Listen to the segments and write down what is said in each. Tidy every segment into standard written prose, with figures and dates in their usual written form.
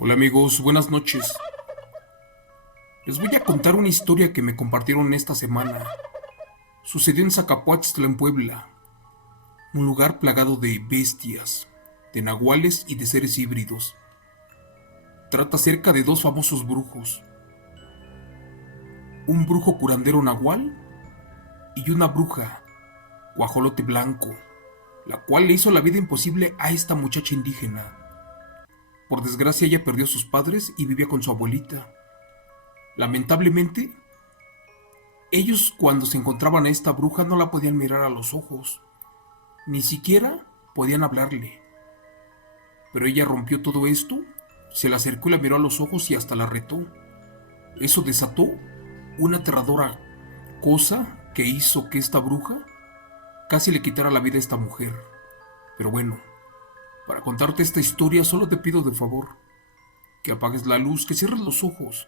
Hola amigos, buenas noches. Les voy a contar una historia que me compartieron esta semana. Sucedió en Zacapuatztla, en Puebla, un lugar plagado de bestias, de nahuales y de seres híbridos. Trata acerca de dos famosos brujos, un brujo curandero nahual y una bruja, guajolote blanco, la cual le hizo la vida imposible a esta muchacha indígena. Por desgracia ella perdió a sus padres y vivía con su abuelita. Lamentablemente, ellos cuando se encontraban a esta bruja no la podían mirar a los ojos, ni siquiera podían hablarle. Pero ella rompió todo esto, se le acercó y la miró a los ojos y hasta la retó. Eso desató una aterradora cosa que hizo que esta bruja casi le quitara la vida a esta mujer. Pero bueno, para contarte esta historia solo te pido de favor que apagues la luz, que cierres los ojos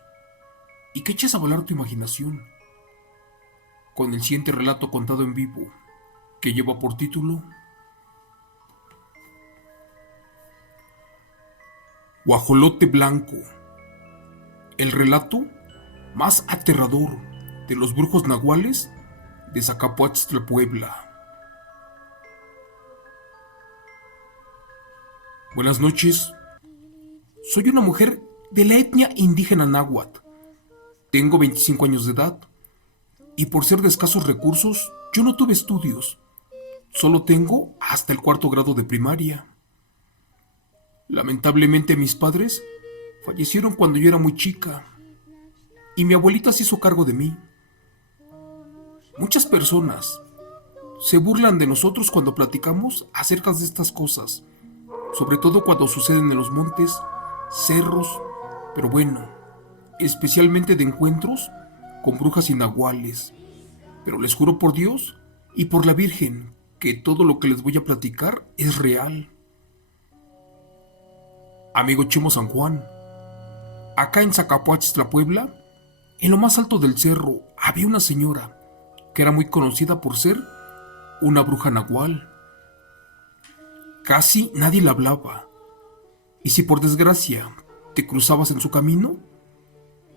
y que eches a volar tu imaginación con el siguiente relato contado en vivo, que lleva por título Guajolote Blanco, el relato más aterrador de los brujos nahuales de Zacapuatztla, Puebla. Buenas noches, soy una mujer de la etnia indígena náhuatl. Tengo 25 años de edad y por ser de escasos recursos, yo no tuve estudios. Solo tengo hasta el cuarto grado de primaria. Lamentablemente mis padres fallecieron cuando yo era muy chica y mi abuelita se hizo cargo de mí. Muchas personas se burlan de nosotros cuando platicamos acerca de estas cosas, sobre todo cuando suceden en los montes, cerros, pero bueno, especialmente de encuentros con brujas y nahuales. Pero les juro por Dios y por la Virgen que todo lo que les voy a platicar es real. Amigo Chimo San Juan, acá en Zacapuatztla, Puebla, en lo más alto del cerro había una señora que era muy conocida por ser una bruja nahual. Casi nadie la hablaba, y si por desgracia te cruzabas en su camino,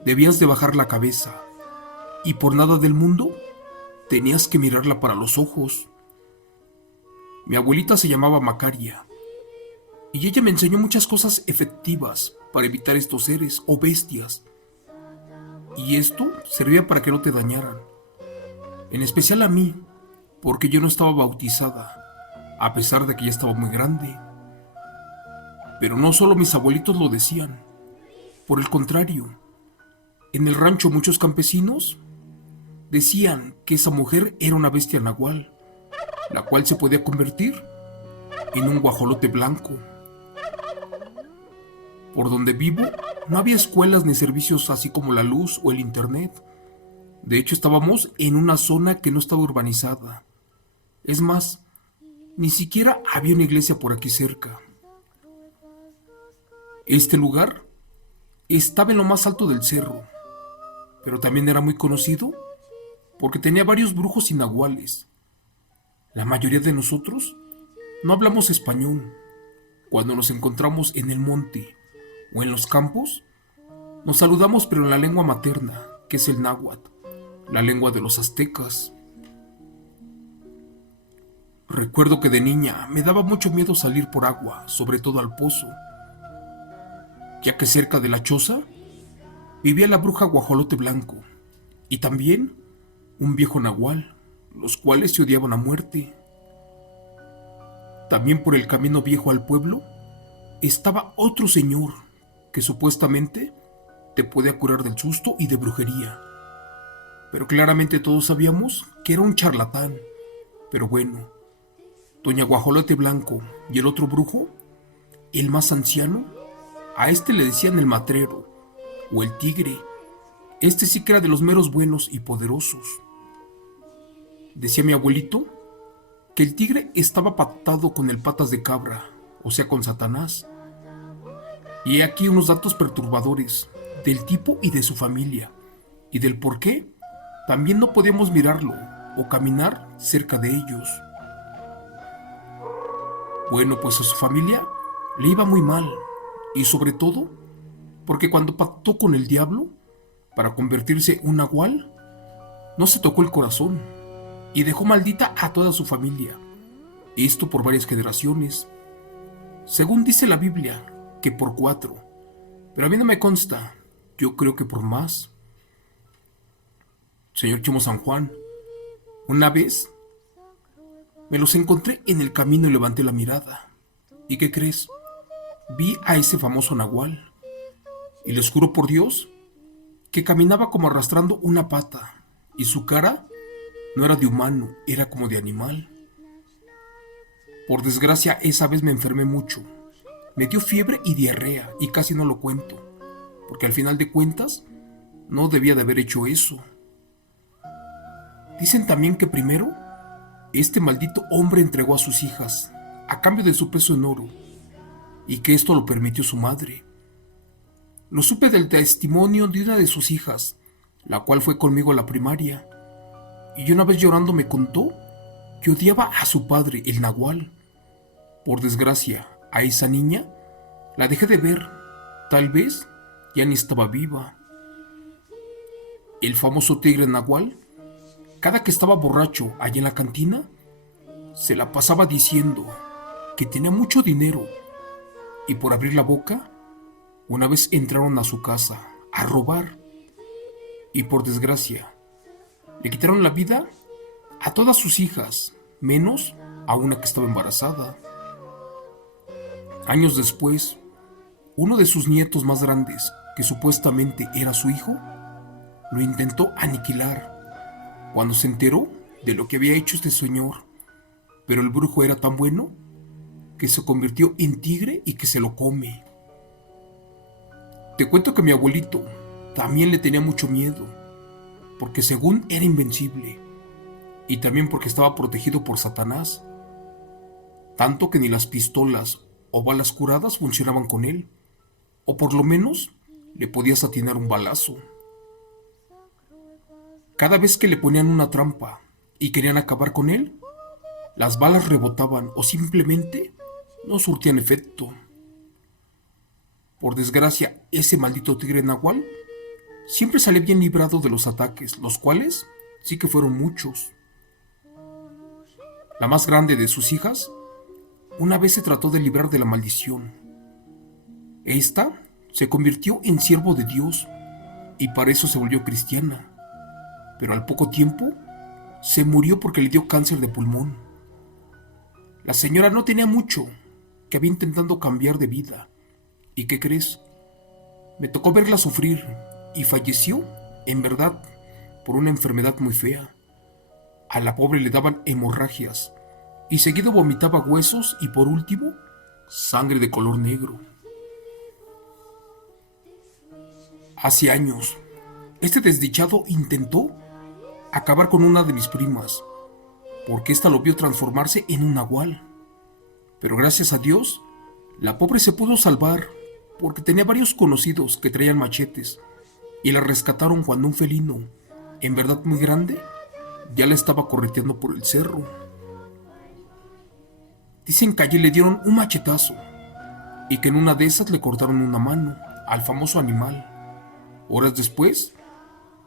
debías de bajar la cabeza, y por nada del mundo tenías que mirarla para los ojos. Mi abuelita se llamaba Macaria, y ella me enseñó muchas cosas efectivas para evitar estos seres o bestias. Y esto servía para que no te dañaran. En especial a mí, porque yo no estaba bautizada, a pesar de que ya estaba muy grande. Pero no solo mis abuelitos lo decían. Por el contrario, en el rancho muchos campesinos decían que esa mujer era una bestia nahual, la cual se podía convertir en un guajolote blanco. Por donde vivo no había escuelas ni servicios así como la luz o el internet. De hecho, estábamos en una zona que no estaba urbanizada. Es más, ni siquiera había una iglesia por aquí cerca. Este lugar estaba en lo más alto del cerro, pero también era muy conocido porque tenía varios brujos y nahuales. La mayoría de nosotros no hablamos español. Cuando nos encontramos en el monte o en los campos, nos saludamos pero en la lengua materna, que es el náhuatl, la lengua de los aztecas. Recuerdo que de niña me daba mucho miedo salir por agua, sobre todo al pozo, ya que cerca de la choza vivía la bruja guajolote blanco y también un viejo nahual, los cuales se odiaban a muerte. También por el camino viejo al pueblo estaba otro señor que supuestamente te podía curar del susto y de brujería. Pero claramente todos sabíamos que era un charlatán. Pero bueno, doña Guajolote Blanco y el otro brujo, el más anciano, a este le decían el matrero o el tigre. Este sí que era de los meros buenos y poderosos. Decía mi abuelito que el tigre estaba pactado con el patas de cabra, o sea con Satanás. Y he aquí unos datos perturbadores del tipo y de su familia, y del por qué también no podíamos mirarlo o caminar cerca de ellos. Bueno, pues a su familia le iba muy mal, y sobre todo porque cuando pactó con el diablo para convertirse en un nahual, no se tocó el corazón y dejó maldita a toda su familia, esto por varias generaciones. Según dice la Biblia, que por 4, pero a mí no me consta, yo creo que por más. Señor Chimo San Juan, una vez me los encontré en el camino y levanté la mirada. ¿Y qué crees? Vi a ese famoso nahual, y les juro por Dios que caminaba como arrastrando una pata, y su cara no era de humano, era como de animal. Por desgracia, esa vez me enfermé mucho. Me dio fiebre y diarrea, y casi no lo cuento, porque al final de cuentas, no debía de haber hecho eso. Dicen también que primero, este maldito hombre entregó a sus hijas, a cambio de su peso en oro, y que esto lo permitió su madre. Lo supe del testimonio de una de sus hijas, la cual fue conmigo a la primaria, y una vez llorando me contó que odiaba a su padre, el nahual. Por desgracia, a esa niña la dejé de ver, tal vez ya ni estaba viva. El famoso tigre nahual, cada que estaba borracho allá en la cantina, se la pasaba diciendo que tenía mucho dinero, y por abrir la boca, una vez entraron a su casa a robar, y por desgracia, le quitaron la vida a todas sus hijas, menos a una que estaba embarazada. Años después, uno de sus nietos más grandes, que supuestamente era su hijo, lo intentó aniquilar cuando se enteró de lo que había hecho este señor, pero el brujo era tan bueno que se convirtió en tigre y que se lo come. Te cuento que mi abuelito también le tenía mucho miedo, porque según era invencible, y también porque estaba protegido por Satanás, tanto que ni las pistolas o balas curadas funcionaban con él, o por lo menos le podías atinar un balazo. Cada vez que le ponían una trampa y querían acabar con él, las balas rebotaban o simplemente no surtían efecto. Por desgracia, ese maldito tigre nahual siempre salía bien librado de los ataques, los cuales sí que fueron muchos. La más grande de sus hijas una vez se trató de librar de la maldición. Esta se convirtió en siervo de Dios y para eso se volvió cristiana, pero al poco tiempo se murió porque le dio cáncer de pulmón. La señora no tenía mucho, que había intentando cambiar de vida. ¿Y qué crees? Me tocó verla sufrir y falleció, en verdad, por una enfermedad muy fea. A la pobre le daban hemorragias y seguido vomitaba huesos y por último, sangre de color negro. Hace años, este desdichado intentó acabar con una de mis primas, porque ésta lo vio transformarse en un nahual. Pero gracias a Dios, la pobre se pudo salvar, porque tenía varios conocidos que traían machetes, y la rescataron cuando un felino, en verdad muy grande, ya la estaba correteando por el cerro. Dicen que allí le dieron un machetazo, y que en una de esas le cortaron una mano al famoso animal. Horas después,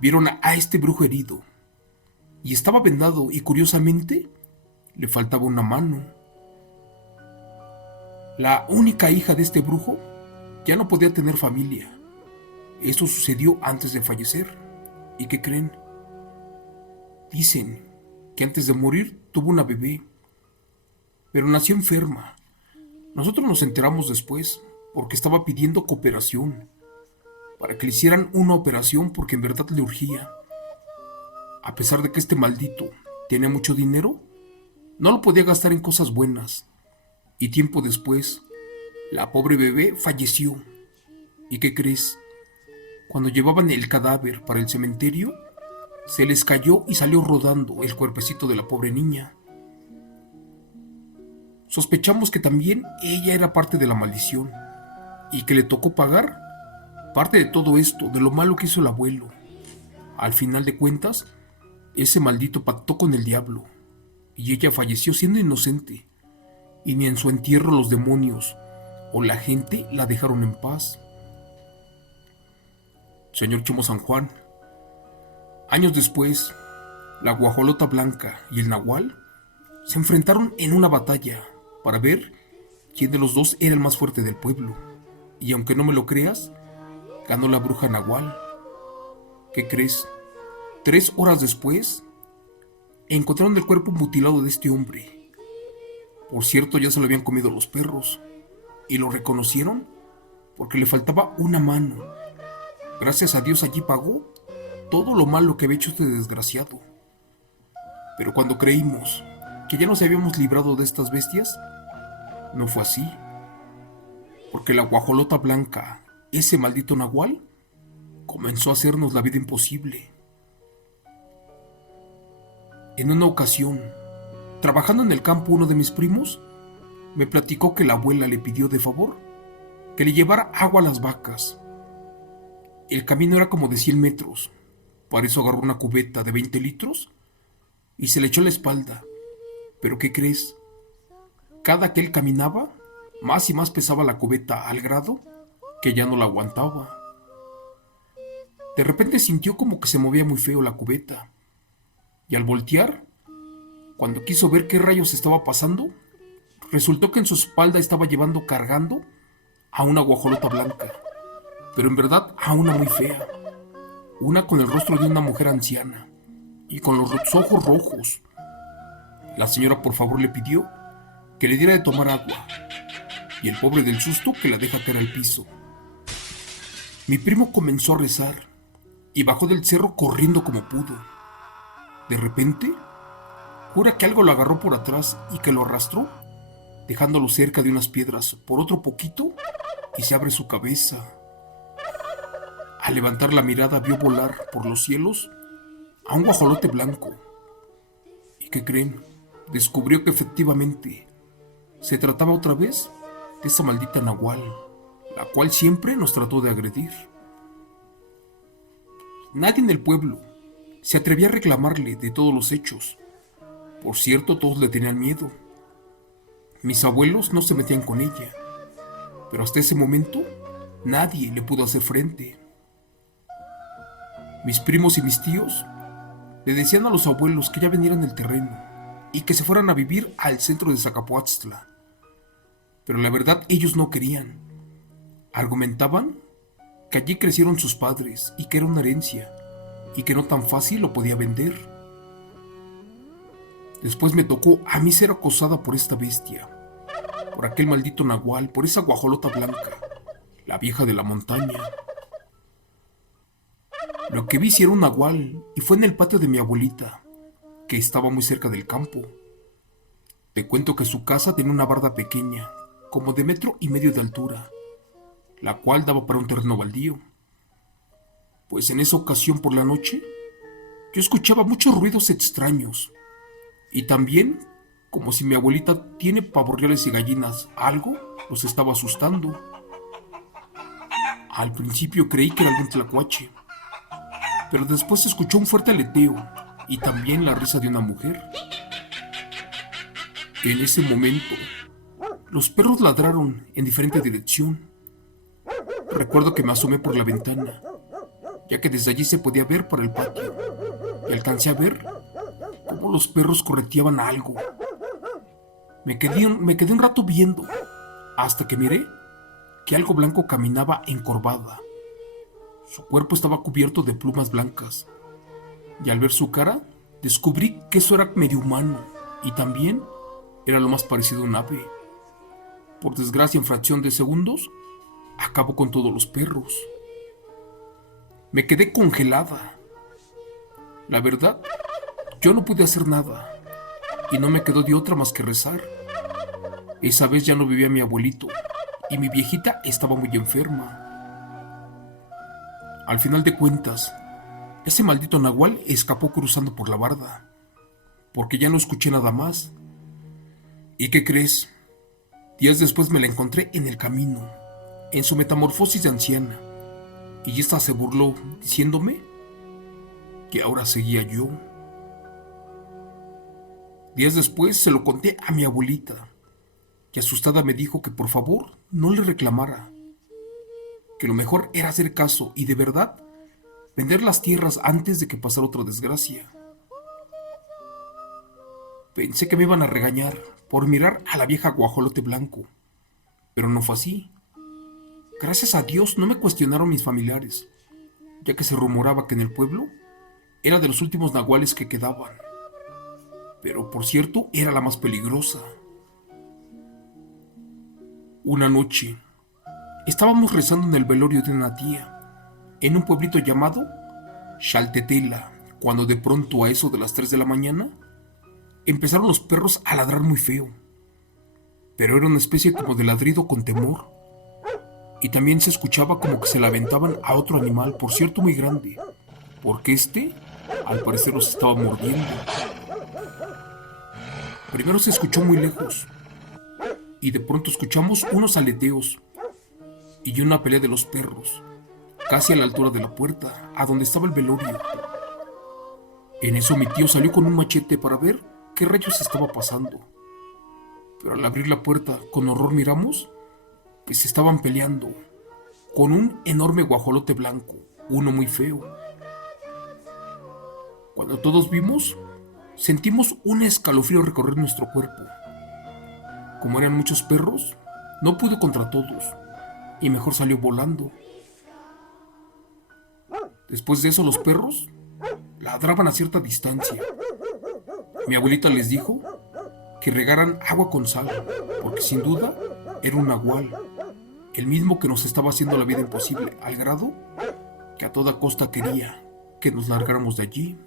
vieron a este brujo herido, y estaba vendado y curiosamente, le faltaba una mano. La única hija de este brujo ya no podía tener familia. Eso sucedió antes de fallecer. ¿Y qué creen? Dicen que antes de morir tuvo una bebé, pero nació enferma. Nosotros nos enteramos después porque estaba pidiendo cooperación para que le hicieran una operación porque en verdad le urgía. A pesar de que este maldito tenía mucho dinero, no lo podía gastar en cosas buenas. Y tiempo después, la pobre bebé falleció. ¿Y qué crees? Cuando llevaban el cadáver para el cementerio, se les cayó y salió rodando el cuerpecito de la pobre niña. Sospechamos que también ella era parte de la maldición y que le tocó pagar parte de todo esto, de lo malo que hizo el abuelo. Al final de cuentas, ese maldito pactó con el diablo y ella falleció siendo inocente, y ni en su entierro los demonios o la gente la dejaron en paz. señor Chimo San Juan. Años después, la guajolota blanca y el nahual se enfrentaron en una batalla para ver quién de los dos era el más fuerte del pueblo. Y aunque no me lo creas, ganó la bruja nahual. ¿Qué crees? 3 horas después, encontraron el cuerpo mutilado de este hombre. Por cierto, ya se lo habían comido los perros. Y lo reconocieron porque le faltaba una mano. Gracias a Dios allí pagó todo lo malo que había hecho este desgraciado. Pero cuando creímos que ya nos habíamos librado de estas bestias, no fue así. Porque la guajolota blanca, ese maldito nahual, comenzó a hacernos la vida imposible. En una ocasión, trabajando en el campo, uno de mis primos me platicó que la abuela le pidió de favor que le llevara agua a las vacas. El camino era como de 100 metros. Para eso agarró una cubeta de 20 litros y se le echó a la espalda. Pero ¿qué crees? Cada que él caminaba, más y más pesaba la cubeta al grado que ya no la aguantaba. De repente sintió como que se movía muy feo la cubeta. Y al voltear, cuando quiso ver qué rayos estaba pasando, resultó que en su espalda estaba llevando cargando a una guajolota blanca, pero en verdad a una muy fea, una con el rostro de una mujer anciana y con los ojos rojos. La señora por favor le pidió que le diera de tomar agua, y el pobre del susto que la deja caer al piso. Mi primo comenzó a rezar y bajó del cerro corriendo como pudo. De repente, jura que algo lo agarró por atrás y que lo arrastró, dejándolo cerca de unas piedras por otro poquito, y se abre su cabeza. Al levantar la mirada vio volar por los cielos a un guajolote blanco. ¿Y qué creen? Descubrió que efectivamente se trataba otra vez de esa maldita nahual, la cual siempre nos trató de agredir. Nadie en el pueblo se atrevía a reclamarle de todos los hechos. Por cierto, todos le tenían miedo. Mis abuelos no se metían con ella, pero hasta ese momento nadie le pudo hacer frente. Mis primos y mis tíos le decían a los abuelos que ya vinieran del terreno y que se fueran a vivir al centro de Zacapoaxtla. Pero la verdad ellos no querían. Argumentaban que allí crecieron sus padres y que era una herencia y que no tan fácil lo podía vender. Después me tocó a mí ser acosada por esta bestia, por aquel maldito nahual, por esa guajolota blanca, la vieja de la montaña. Lo que vi sí era un nahual y fue en el patio de mi abuelita, que estaba muy cerca del campo. Te cuento que su casa tenía una barda pequeña, como de 1,5 metros de altura, la cual daba para un terreno baldío. Pues en esa ocasión por la noche, yo escuchaba muchos ruidos extraños, y también, como si mi abuelita tiene pavos reales y gallinas, algo los estaba asustando. Al principio creí que era algún tlacuache, pero después se escuchó un fuerte aleteo y también la risa de una mujer. En ese momento, los perros ladraron en diferente dirección. Recuerdo que me asomé por la ventana, ya que desde allí se podía ver para el patio, y alcancé a ver cómo los perros correteaban a algo. Me quedé un rato viendo, hasta que miré que algo blanco caminaba encorvada. Su cuerpo estaba cubierto de plumas blancas, y al ver su cara, descubrí que eso era medio humano, y también era lo más parecido a un ave. Por desgracia, en fracción de segundos, acabó con todos los perros. Me quedé congelada. La verdad, yo no pude hacer nada, y no me quedó de otra más que rezar. Esa vez ya no vivía mi abuelito, y mi viejita estaba muy enferma. Al final de cuentas, ese maldito nahual escapó cruzando por la barda, porque ya no escuché nada más. ¿Y qué crees? Días después me la encontré en el camino, en su metamorfosis de anciana, y esta se burló, diciéndome que ahora seguía yo. Días después se lo conté a mi abuelita, que asustada me dijo que por favor no le reclamara, que lo mejor era hacer caso y de verdad vender las tierras antes de que pasara otra desgracia. Pensé que me iban a regañar por mirar a la vieja guajolote blanco, pero no fue así. Gracias a Dios no me cuestionaron mis familiares, ya que se rumoraba que en el pueblo era de los últimos nahuales que quedaban. Pero por cierto, era la más peligrosa. Una noche, estábamos rezando en el velorio de una tía, en un pueblito llamado Xaltetela, cuando de pronto a eso de las 3 de la mañana, empezaron los perros a ladrar muy feo. Pero era una especie como de ladrido con temor. Y también se escuchaba como que se la aventaban a otro animal, por cierto muy grande, porque al parecer, los estaba mordiendo. Primero se escuchó muy lejos, y de pronto escuchamos unos aleteos y una pelea de los perros, casi a la altura de la puerta, a donde estaba el velorio. En eso mi tío salió con un machete para ver qué rayos estaba pasando. Pero al abrir la puerta, con horror miramos que se estaban peleando con un enorme guajolote blanco, uno muy feo. Cuando todos vimos, sentimos un escalofrío recorrer nuestro cuerpo. Como eran muchos perros, no pudo contra todos y mejor salió volando. Después de eso los perros ladraban a cierta distancia. Mi abuelita les dijo que regaran agua con sal, porque sin duda era un nahual, el mismo que nos estaba haciendo la vida imposible, al grado que a toda costa quería que nos largáramos de allí.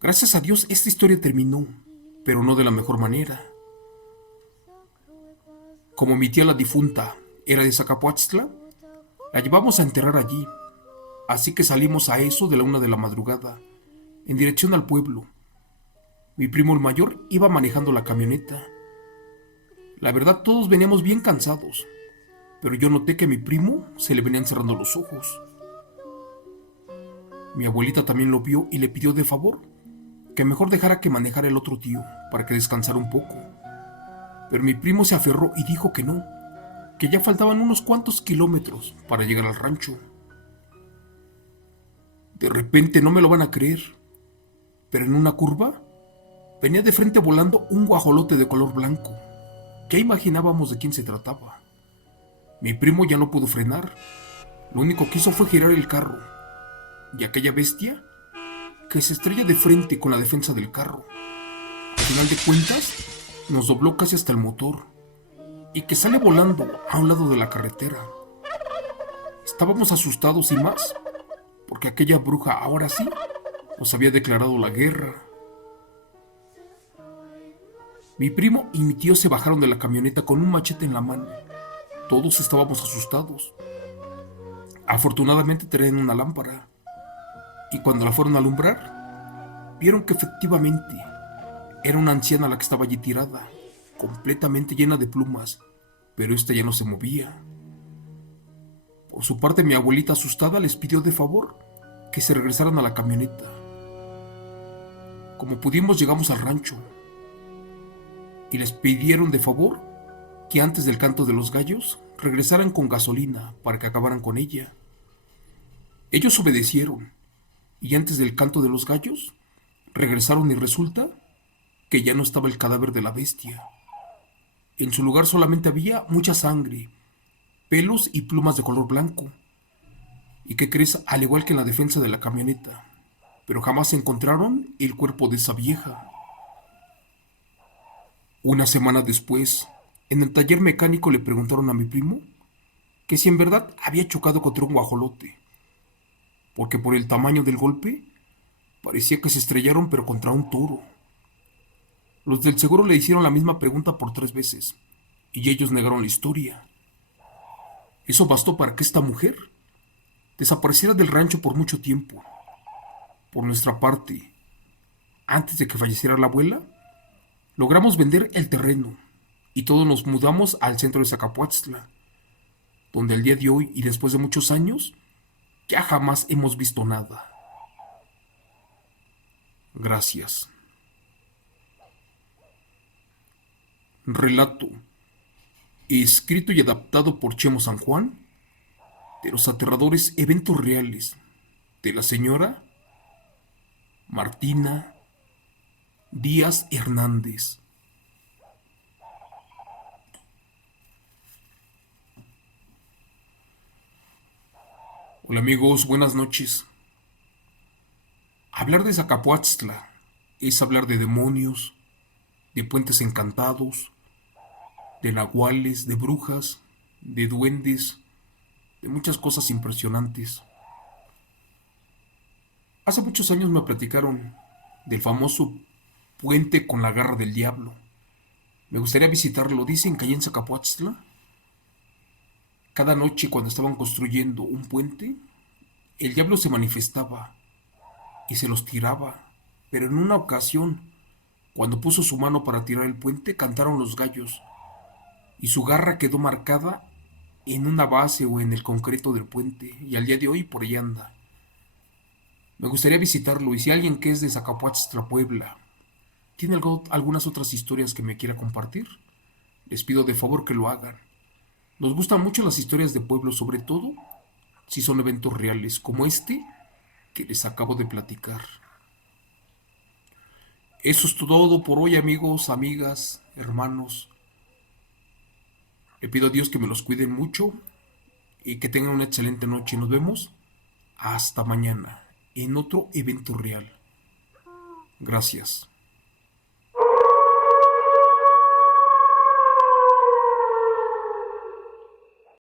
Gracias a Dios esta historia terminó, pero no de la mejor manera. Como mi tía la difunta era de Zacapuaxtla, la llevamos a enterrar allí, así que salimos a eso de la 1 de la madrugada, en dirección al pueblo. Mi primo el mayor iba manejando la camioneta. La verdad todos veníamos bien cansados, pero yo noté que a mi primo se le venían cerrando los ojos. Mi abuelita también lo vio y le pidió de favor que mejor dejara que manejara el otro tío para que descansara un poco. Pero mi primo se aferró y dijo que no, que ya faltaban unos cuantos kilómetros para llegar al rancho. De repente, no me lo van a creer, pero en una curva venía de frente volando un guajolote de color blanco. Ya imaginábamos de quién se trataba. Mi primo ya no pudo frenar. Lo único que hizo fue girar el carro. Y aquella bestia, que se estrella de frente con la defensa del carro, al final de cuentas, nos dobló casi hasta el motor. Y que sale volando a un lado de la carretera. Estábamos asustados y más, porque aquella bruja ahora sí nos había declarado la guerra. Mi primo y mi tío se bajaron de la camioneta con un machete en la mano. Todos estábamos asustados. Afortunadamente traían una lámpara, y cuando la fueron a alumbrar, vieron que efectivamente era una anciana la que estaba allí tirada, completamente llena de plumas, pero esta ya no se movía. Por su parte, mi abuelita asustada les pidió de favor que se regresaran a la camioneta. Como pudimos llegamos al rancho, y les pidieron de favor que antes del canto de los gallos regresaran con gasolina para que acabaran con ella. Ellos obedecieron, y antes del canto de los gallos regresaron y resulta que ya no estaba el cadáver de la bestia. En su lugar solamente había mucha sangre, pelos y plumas de color blanco. ¿Y qué crees? Al igual que en la defensa de la camioneta, pero jamás encontraron el cuerpo de esa vieja. Una semana después, en el taller mecánico le preguntaron a mi primo que si en verdad había chocado contra un guajolote, porque por el tamaño del golpe parecía que se estrellaron pero contra un toro. Los del seguro le hicieron la misma pregunta por 3 veces y ellos negaron la historia. Eso bastó para que esta mujer desapareciera del rancho por mucho tiempo. Por nuestra parte, antes de que falleciera la abuela, logramos vender el terreno y todos nos mudamos al centro de Zacapuaxtla, donde al día de hoy y después de muchos años ya jamás hemos visto nada. Gracias. Relato escrito y adaptado por Chemo San Juan de los aterradores eventos reales de la señora Martina Díaz Hernández. Hola amigos, buenas noches. Hablar de Zacapuatztla es hablar de demonios, de puentes encantados, de nahuales, de brujas, de duendes, de muchas cosas impresionantes. Hace muchos años me platicaron del famoso puente con la garra del diablo. Me gustaría visitarlo. Dicen que allá en Zacapuatztla, cada noche cuando estaban construyendo un puente, el diablo se manifestaba y se los tiraba. Pero en una ocasión, cuando puso su mano para tirar el puente, cantaron los gallos y su garra quedó marcada en una base o en el concreto del puente y al día de hoy por ahí anda. Me gustaría visitarlo y si alguien que es de Zacapuatztla, Puebla, tiene algunas otras historias que me quiera compartir, les pido de favor que lo hagan. Nos gustan mucho las historias de pueblo, sobre todo si son eventos reales, como este que les acabo de platicar. Eso es todo por hoy, amigos, amigas, hermanos. Le pido a Dios que me los cuiden mucho y que tengan una excelente noche. Nos vemos hasta mañana en otro evento real. Gracias.